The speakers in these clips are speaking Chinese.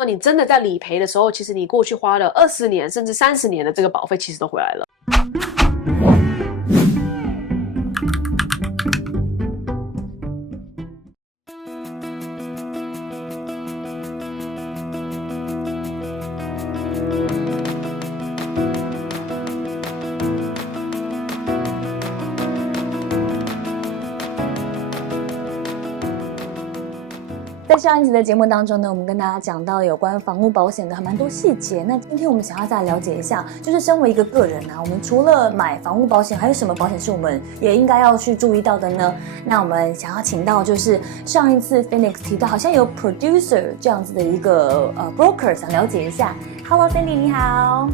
那你真的在理赔的时候，其实你过去花了20年甚至30年的这个保费，其实都回来了。在上一集的节目当中呢，我们跟大家讲到有关房屋保险的还蛮多细节。那今天我们想要再了解一下，就是身为一个个人啊，我们除了买房屋保险，还有什么保险是我们也应该要去注意到的呢？那我们想要请到就是上一次 Phoenix 提到好像有 producer 这样子的一个broker， 想了解一下。Hello Sandy 你好。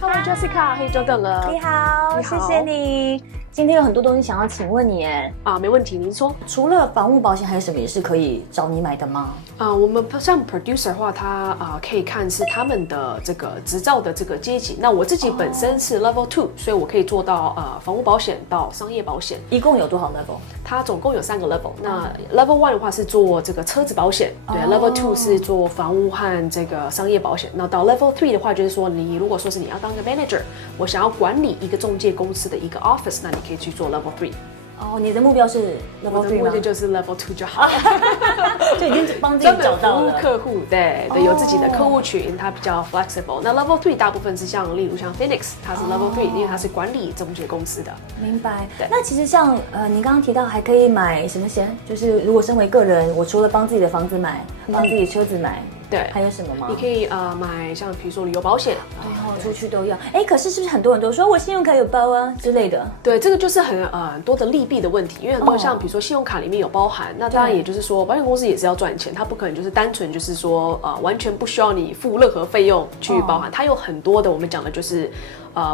Hello Jessica， 嘿久等了。你好，谢谢你。今天有很多东西想要请问你耶。没问题，您说。除了房屋保险，还有什么也是可以找你买的吗？我们像 producer 的话，它可以看是他们的这个执照的这个阶级。那我自己本身是 Level 2，所以我可以做到房屋保险到商业保险。一共有多少 level？ 它总共有3个 level。那 Level 1的话是做这个车子保险，对。Level 2是做房屋和这个商业保险。那到 Level 3的话，就是说你如果说是你要当个 manager， 我想要管理一个中介公司的一个 office， 那你可以去做 Level 3。你的目标是 Level 3吗？我的目标就是 Level 2就好，就已经帮自己找到了。服务客户，对，有自己的客户群，它比较 flexible。那 Level 3大部分是例如像 Phoenix， 它是 Level 3，因为它是管理中介公司的。明白。那其实像你刚刚提到还可以买什么险？就是如果身为个人，我除了帮自己的房子买，帮自己的车子买。对，还有什么吗？你可以买像比如说旅游保险，出去都要。可是是不是很多人都说我信用卡有包啊之类的？对，这个就是很多的利弊的问题，因为很多像比如说信用卡里面有包含，那当然也就是说保险公司也是要赚钱，它不可能就是单纯就是说完全不需要你付任何费用去包含，它有很多的我们讲的就是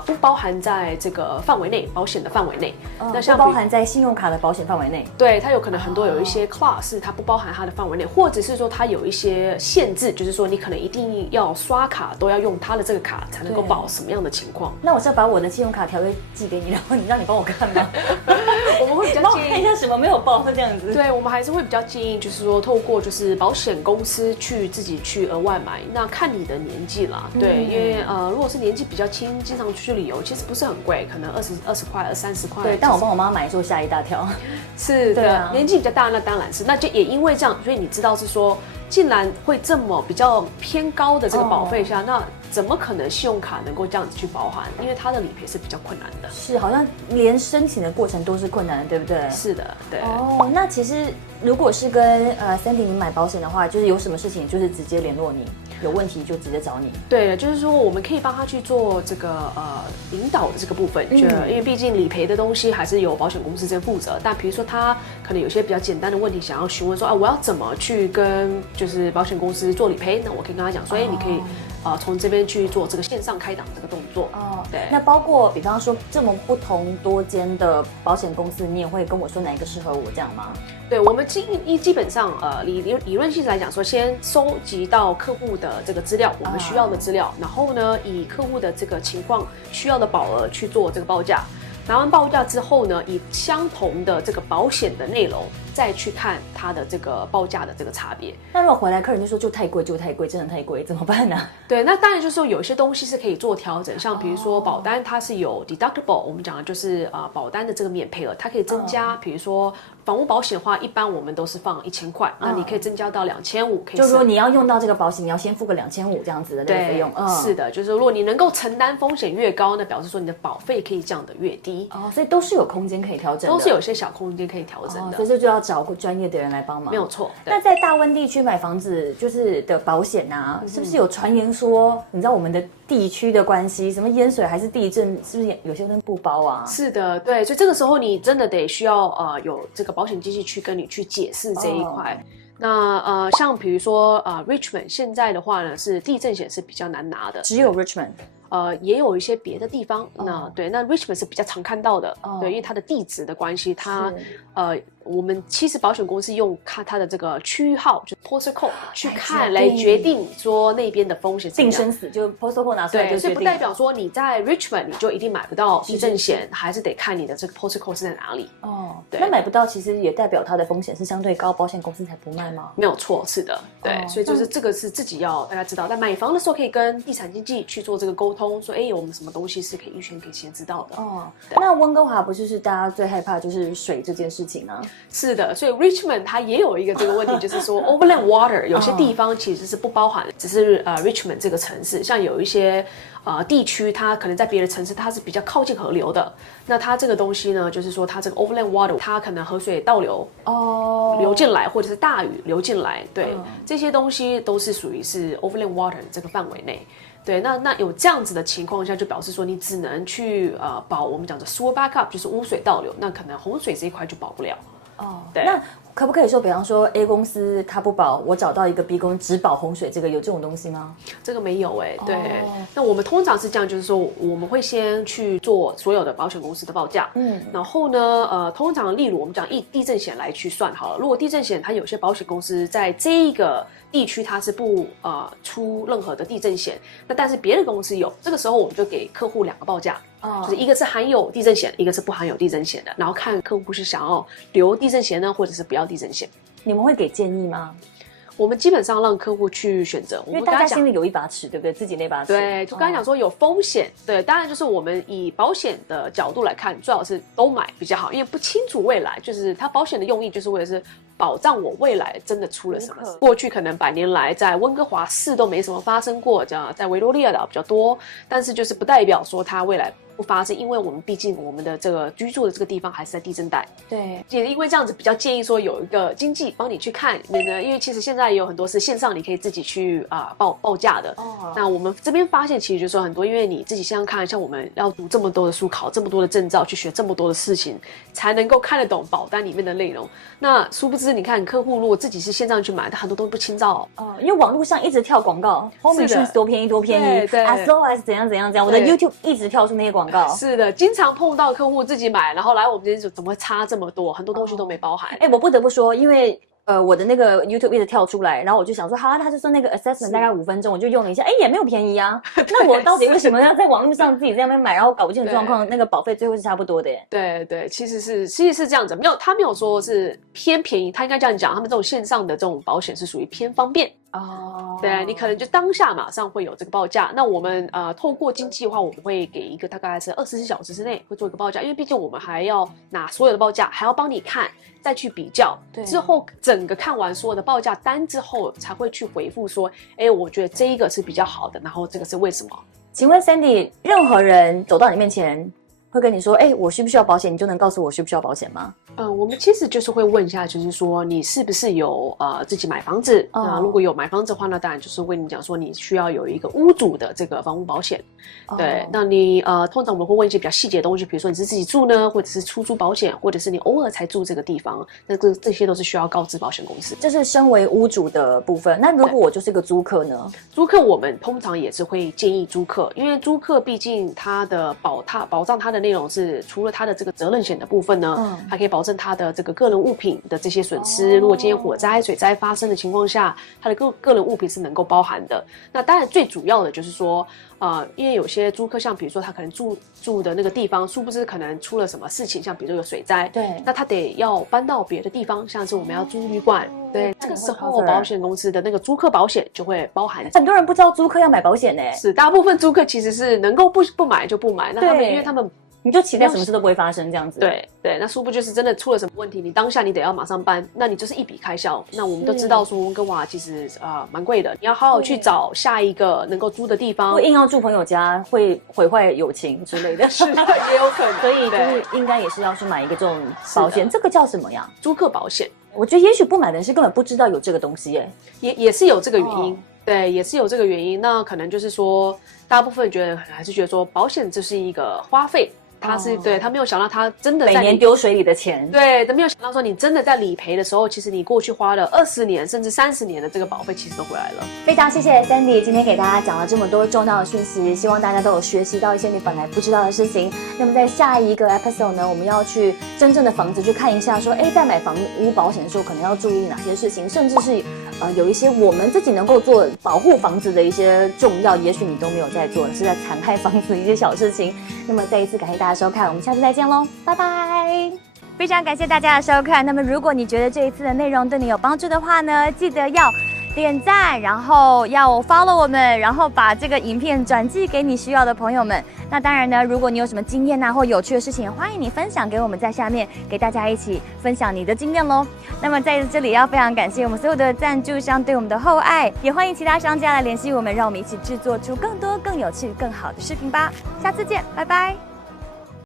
不包含在这个范围内，保险的范围内。那像不包含在信用卡的保险范围内。对，它有可能很多有一些 class 它不包含它的范围内，或者是说它有一些限制，就是说你可能一定要刷卡都要用它的这个卡才能够保什么样的情况。那我是要把我的信用卡条约寄给你，然后让你帮我看吗？我们会比较建议看一下什么没有报这样子。对，我们还是会比较建议，就是说透过就是保险公司去自己去额外买，那看你的年纪啦。对，因为如果是年纪比较轻，经常出去旅游，其实不是很贵，可能20块、30块。对，但我帮我妈买的时候吓一大跳。是的，年纪比较大，那当然是，那就也因为这样，所以你知道是说，竟然会这么比较偏高的这个保费下，那怎么可能信用卡能够这样子去包含？因为它的理赔是比较困难的。是，好像连申请的过程都是困难的，对不对？是的，对。那其实如果是跟Sandy 你买保险的话，就是有什么事情就是直接联络你。有问题就直接找你。对，就是说我们可以帮他去做这个引导的这个部分，因为毕竟理赔的东西还是由保险公司在负责。但比如说他可能有些比较简单的问题想要询问说我要怎么去跟就是保险公司做理赔，那我可以跟他讲说，你可以从这边去做这个线上开档这个动作。对。那包括比方说这么不同多间的保险公司，你也会跟我说哪一个适合我这样吗？对，我们基本上理论性来讲说，先收集到客户的这个资料，我们需要的资料，然后呢，以客户的这个情况需要的保额去做这个报价。拿完报价之后呢，以相同的这个保险的内容，再去看它的这个报价的这个差别。那如果回来客人就说就太贵，真的太贵，怎么办呢？对，那当然就是说有些东西是可以做调整，像比如说保单它是有 deductible， 我们讲的就是保单的这个免赔额，它可以增加，比如说房屋保险的话，一般我们都是放1000块，那你可以增加到2500，可以。就是说你要用到这个保险，你要先付个2500这样子的那个费用。是的，就是如果你能够承担风险越高，那表示说你的保费可以降得越低。所以都是有空间可以调整的，都是有些小空间可以调整的。所以这就要找专业的人来帮忙。没有错。那在大温地区买房子就是的保险啊，是不是有传言说，你知道我们的地区的关系，什么淹水还是地震，是不是有些人不包啊？是的，对，所以这个时候你真的得需要有这个保险机器去跟你去解释这一块。像比如说Richmond 现在的话呢，是地震险是比较难拿的。只有 Richmond。也有一些别的地方。那对，那 Richmond 是比较常看到的，对，因为它的地址的关系，它我们其实保险公司用看它的这个区域号，就是 postal code 去看来决定说那边的风险定生死，就 postal code 拿出来就决定。所以不代表说你在 Richmond 你就一定买不到地震险，还是得看你的这个 postal code 是在哪里。对，那买不到其实也代表它的风险是相对高，保险公司才不卖吗？没有错，是的，对，所以就是这个是自己要大家知道，在买房的时候可以跟地产经纪去做这个沟通，说我们什么东西是可以预先给先知道的。那温哥华不是大家最害怕就是水这件事情啊？是的，所以 Richmond 它也有一个这个问题，就是说 overland water 有些地方其实是不包含，只是Richmond 这个城市，像有一些地区，它可能在别的城市它是比较靠近河流的，那它这个东西呢，就是说它这个 overland water 它可能河水倒流流进来，或者是大雨流进来，对，这些东西都是属于是 overland water 这个范围内。对，那有这样子的情况下，就表示说你只能去保我们讲的 sewer backup， 就是污水倒流，那可能洪水这一块就保不了。对。那可不可以说，比方说 A 公司它不保，我找到一个 B 公司只保洪水，这个有这种东西吗？这个没有对。那我们通常是这样，就是说我们会先去做所有的保险公司的报价，然后呢，通常例如我们讲以地震险来去算好了，如果地震险它有些保险公司在这一个地区它是不出任何的地震险，那但是别的公司有，这个时候我们就给客户2个报价。就是一个是含有地震险，一个是不含有地震险的，然后看客户是想要留地震险呢，或者是不要地震险。你们会给建议吗？我们基本上让客户去选择，因为大家心里有一把尺，对不对？自己那把尺。对，就刚才讲说有风险，对，当然就是我们以保险的角度来看，最好是都买比较好，因为不清楚未来，就是它保险的用意就是为了是保障我未来真的出了什么事。过去可能100年来在温哥华市都没什么发生过，这样在维多利亚岛比较多，但是就是不代表说它未来不发生，因为我们毕竟我们的这个居住的这个地方还是在地震带。对，也因为这样子比较建议说有一个经纪帮你去看，因为其实现在也有很多是线上你可以自己去报价的。那我们这边发现其实就是说很多，因为你自己线上看，像我们要读这么多的书，考这么多的证照，去学这么多的事情，才能够看得懂保单里面的内容。那殊不知，你看客户如果自己是线上去买，他很多东西不清楚。因为网络上一直跳广告 ，Home Insurance 多便宜多便宜 ，as low as 怎样怎样怎样，我的 YouTube 一直跳出那些广告。是的，经常碰到客户自己买，然后来我们这边说怎么会差这么多，很多东西都没包含。我不得不说，因为我的那个 YouTube 一直跳出来，然后我就想说，好啊，他就说那个 assessment 大概5分钟，我就用了一下，也没有便宜啊。那我到底为什么要在网络上自己在那边买，然后搞不清楚状况，那个保费最后是差不多的耶？对，其实是这样子，他没有说是偏便宜，他应该这样讲，他们这种线上的这种保险是属于偏方便。对，你可能就当下马上会有这个报价。那我们透过经纪的话，我们会给一个大概是24小时之内会做一个报价，因为毕竟我们还要拿所有的报价，还要帮你看，再去比较，之后整个看完所有的报价单之后，才会去回复说，我觉得这一个是比较好的，然后这个是为什么？请问 Sandy， 任何人走到你面前会跟你说，我需不需要保险？你就能告诉我需不需要保险吗？我们其实就是会问一下，就是说你是不是有自己买房子？那如果有买房子的话，那当然就是为你讲说你需要有一个屋主的这个房屋保险。对，那你通常我们会问一些比较细节的东西，比如说你是自己住呢，或者是出租保险，或者是你偶尔才住这个地方，那这些都是需要告知保险公司。这是身为屋主的部分。那如果我就是个租客呢？租客我们通常也是会建议租客，因为租客毕竟他的保障他的内容是除了他的这个责任险的部分呢，还可以保证他的这个个人物品的这些损失。如果今天火灾、水灾发生的情况下，他的个人物品是能够包含的。那当然最主要的就是说，因为有些租客，像比如说他可能住的那个地方，殊不知可能出了什么事情，像比如说有水灾，对，那他得要搬到别的地方，像是我们要租旅馆，对，这个时候保险公司的那个租客保险就会包含。很多人不知道租客要买保险呢，是大部分租客其实是能够不买就不买，那他们因为他们。你就期待什么事都不会发生这样子。对，那殊不就是真的出了什么问题，你当下你得要马上搬，那你就是一笔开销。那我们都知道说温哥华其实蛮贵的，你要好好去找下一个能够租的地方。会硬要住朋友家，会毁坏友情之类的，是也有可能。所以就是应该也是要去买一个这种保险，这个叫什么呀？租客保险。我觉得也许不买的人是根本不知道有这个东西耶，也是有这个原因。对，也是有这个原因。那可能就是说，大部分人还是觉得说，保险这是一个花费。他是对他没有想到他真的每在年丢水里的钱。对，都没有想到说你真的在理赔的时候，其实你过去花了20年甚至30年的这个保费，其实都回来了。非常谢谢 Sandy 今天给大家讲了这么多重要的讯息，希望大家都有学习到一些你本来不知道的事情。那么在下一个 episode 呢，我们要去真正的房子去看一下说，在买房屋保险的时候可能要注意哪些事情，甚至是有一些我们自己能够做保护房子的一些重要，也许你都没有在做，是在残害房子的一些小事情。那么再一次感谢大家收看，我们下次再见喽，拜拜。非常感谢大家的收看。那么如果你觉得这一次的内容对你有帮助的话呢，记得要点赞，然后要 follow 我们，然后把这个影片转寄给你需要的朋友们。那当然呢，如果你有什么经验或有趣的事情，欢迎你分享给我们，在下面给大家一起分享你的经验咯。那么在这里要非常感谢我们所有的赞助商对我们的厚爱，也欢迎其他商家来联系我们，让我们一起制作出更多更有趣更好的视频吧。下次见，拜拜。